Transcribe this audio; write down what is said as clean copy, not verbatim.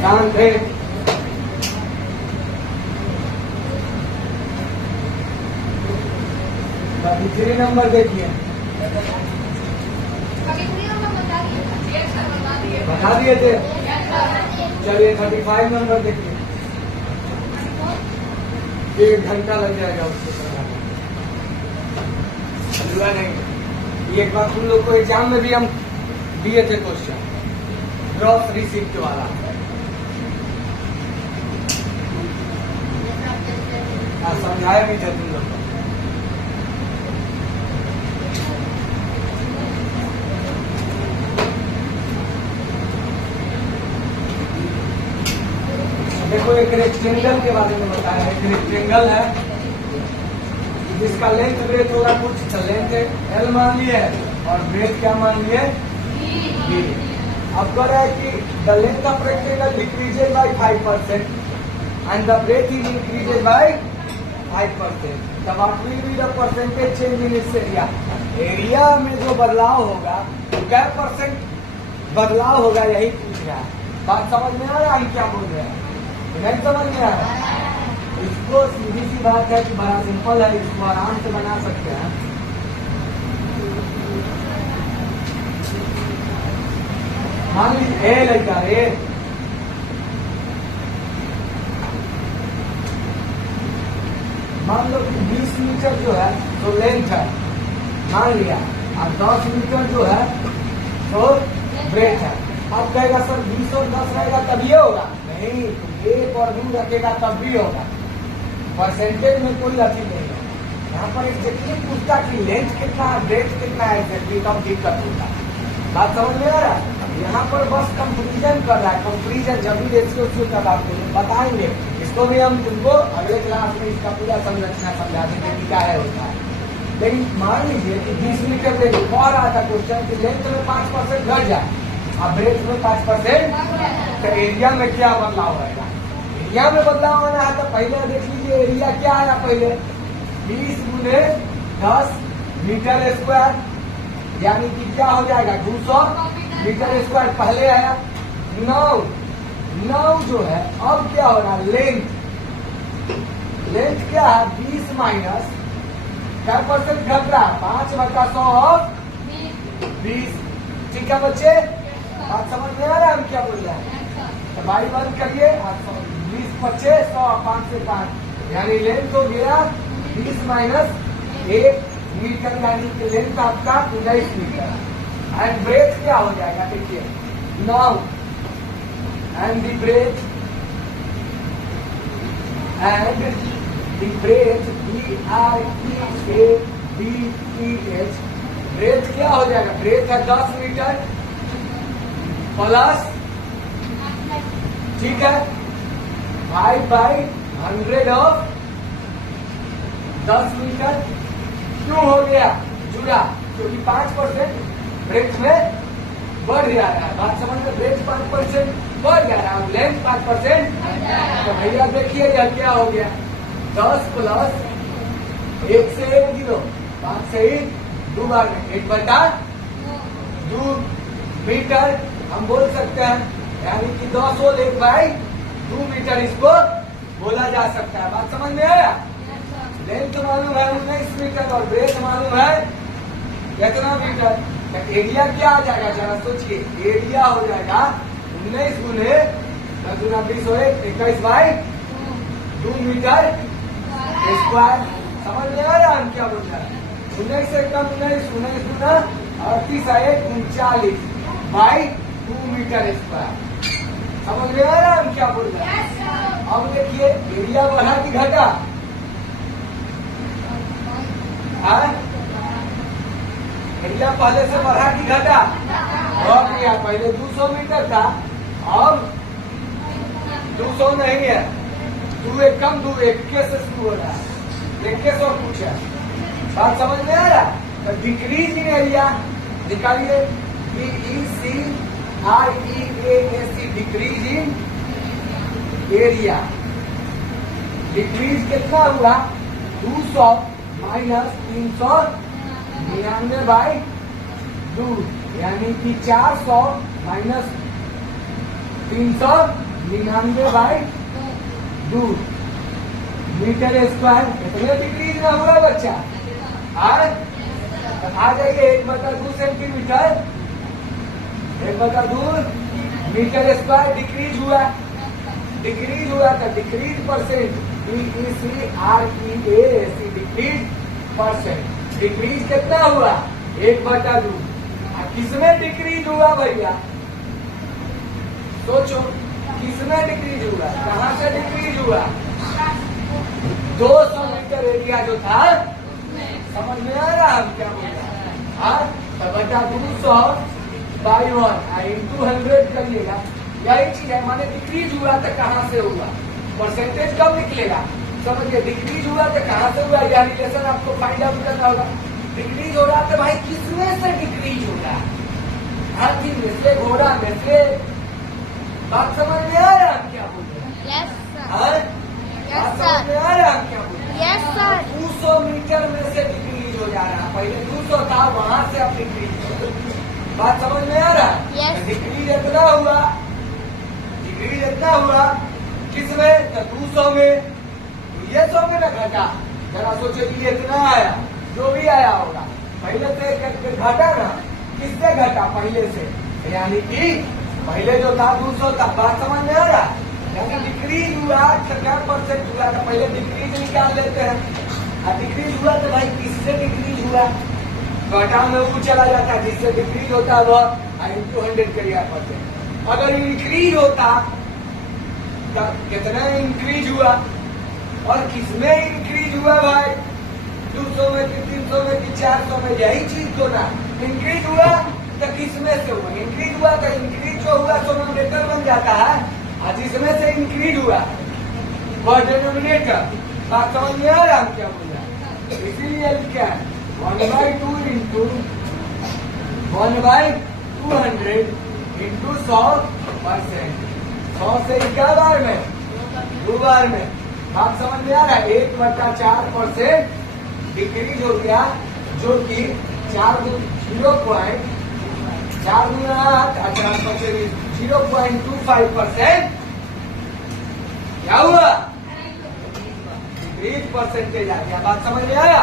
शांत है। दूसरी नंबर देखिए, बता दिए थे। चलिए 35 नंबर देखिए, 1 घंटा लग जाएगा उसको करवाने। नहीं, एक बार तुम लोग को एग्जाम में भी हम दिए थे क्वेश्चन, ग्रॉस रिसिप्ट वाला। समझाया भी था तुम लोग को। देखो एक रेक्टेंगल के बारे में बताया। एक रेक्टेंगल है जिसका लेंथ ब्रेथ होगा कुछ, लेंथ एल मान लिए और ब्रेथ क्या मान लिए, बी। अब कह रहा है कि the length of rectangle decreases by 5% and the breadth is increases by 5%। तब what will be the percentage change in its area. Area में जो बदलाव होगा तो क्या परसेंट बदलाव होगा, यही पूछ रहा है। बात समझ में आ रहा है हम क्या बोल रहे हैं, नहीं समझ में आ रहा है? इसको सीधी सी बात है कि बड़ा सिंपल है, इसको आराम से बना सकते हैं। मान लीजिए ए लड़का ए, मान लो 20 मीटर जो है तो लेंथ है मान लिया, और 10 मीटर जो है तो ब्रेथ है। अब कहेगा सर 20 और 10 रहेगा तभी होगा, नहीं, तो 1 और 2 रखेगा तब भी होगा। परसेंटेज में कोई अति नहीं है। यहाँ पर एग्जैक्टली पूछता कि लेंथ कितना है, ब्रेथ कितना है, एग्जैक्टली तब दिक्कत होता है। बात समझ में आ रहा है? यहाँ पर बस कंपेरिजन कर रहा है। कंपेरिजन जब भी रेशियो का बात बताएंगे, इसको भी हम तुमको अगले क्लास में इसका पूरा संरचना समझा देंगे कि क्या है होता है। लेकिन मान लीजिए कि 20 मीटर पे और रहा था क्वेश्चन कि लेंथ में 5% घट जाए और ब्रेथ में 5%, तो एरिया में क्या बदलाव आएगा? एरिया में बदलाव आना है तो पहले देख लीजिए एरिया क्या आया। पहले 20 गुने 10 मीटर स्क्वायर, यानी कि क्या हो जाएगा 200 मीटर स्क्वायर पहले आया। 9 जो है अब क्या हो रहा है, लेंथ क्या है 20 माइनस क्या परसेंट घट रहा है, 5/100 और 20। ठीक है बच्चे, बात समझ में आ रहा है हम क्या बोल रहे हैं? तो बाई बंद करिए, 20 25 100 5 से 5, यानी लेंथ हो गया 20 माइनस 1 मीटर, यानी कि लेंथ आपका 19 मीटर। एंड ब्रेथ क्या हो जाएगा देखिए 9 and the breadth BREATH, breadth क्या हो जाएगा, ब्रेथ है 10 मीटर प्लस, ठीक है, 5/100 ऑफ 10 मीटर। क्यों हो गया जुड़ा, क्योंकि 5% ब्रेथ में बढ़ जा रहा है। बात समझ में, ब्रेथ 5% बढ़ जा रहा है, लेंथ 5%। तो भैया देखिए यह क्या हो गया, 10 प्लस 1 से 1 0, 5 से 1 2 बार में 1/2 मीटर हम बोल सकते हैं, यानी कि 10 होल 1/2 मीटर इसको बोला जा सकता है। बात समझ में आया? लेंथ मालूम है 19 मीटर और ब्रेथ मालूम है कितना मीटर। एरिया क्या आ जाएगा जरा सोचिए, एरिया हो जाएगा 19 गुने 10 गुना 20 हो 21/2 मीटर स्क्वायर। समझ में आ रहा है हम क्या बोल रहे हैं? 19 से कम 19 गुना 38 आए 39/2 मीटर स्क्वायर। समझ में आ रहा है हम क्या बोल रहे हैं? अब देखिए एरिया बढ़ा कि घटा, एरिया पहले से बढ़ा कि घटा, और क्या पहले 200 मीटर था, अब 200 नहीं है, 2 1 कम 2 21 से शुरू हो रहा है, 21 और कुछ है। बात समझ में आ रहा है? तो डिक्रीज इन एरिया निकालिए, DECREAC, decrease in area. Decrease कितना हुआ, 200 माइनस 399/2, यानी कि 400 माइनस 399/2 मीटर स्क्वायर। कितने डिक्रीज में हुआ बच्चा? आ जाइए 1/2 सेंटीमीटर, 1/2 मीटर स्क्वायर डिक्रीज हुआ। डिक्रीज हुआ तो decrease percent DECREAC decrease percent. Decrease कितना हुआ? 1/2। किसमें डिक्रीज हुआ भैया? सोचो किसमें डिक्रीज हुआ? कहाँ से डिक्रीज हुआ? 200 मीटर एरिया जो था, समझ में आ रहा हम क्या बोल रहा है? तो बचा 200/1 इंटू 100 करिएगा। यही चीज है, माने डिक्रीज हुआ तो कहाँ से हुआ? परसेंटेज कब निकलेगा? समझिए डिक्रीज हुआ तो कहाँ से हुआ, यह रिलेशन आपको फाइंड आउट करना होगा। डिक्रीज हो रहा तो भाई किसमें से डिक्रीज हो रहा है? हाथी में से, घोड़ा में से? बात समझ में आ रहा है हम क्या बोल रहे हैं? Yes sir. बात समझ में आ रहा है हम क्या बोल रहे हैं? Yes sir. 200 मीटर में से डिक्रीज हो जा रहा है। पहले 200 था, वहां से अब डिक्रीज। बात समझ में आ रहा है? Yes. डिक्रीज इतना हुआ, डिक्रीज इतना हुआ किसमें? तो 200 में। ये 100 में ना घटा। जरा सोचो कि इतना आया, जो भी आया होगा पहले से घटा ना, किससे घटा? पहले से, यानी कि पहले जो था 200 था। बात समझ में आ रहा? यानी डिक्रीज हुआ 50% हुआ तो पहले डिक्रीज निकाल लेते हैं। डिक्रीज हुआ तो भाई किससे डिक्रीज हुआ? घटा में वो चला जाता है, जिससे डिक्रीज होता है वह इंटू 100 करिए परसेंट। अगर इंक्रीज होता तो कितना इंक्रीज हुआ? और किसमें इंक्रीज हुआ भाई? 200 में कि 300 में कि 400 में? यही चीज तो ना। इंक्रीज हुआ तो किसमें से हुआ? इंक्रीज हुआ तो इंक्रीज जो हुआ सो न्यूमरेटर बन जाता है, और जिसमें से इंक्रीज हुआ वह डिनोमिनेटर। बात समझ में आ रहा हम क्या बोल रहे हैं? इसीलिए क्या है 1/2 इंटू 1/200 इंटू 100%। 100 से क्या बार में? 2 बार में। बात समझ में आ रहा है? 1/4% डिक्रीज हो गया, जो कि 0.25% क्या हुआ? डिक्रीज परसेंटेज आ गया। बात समझ में आया?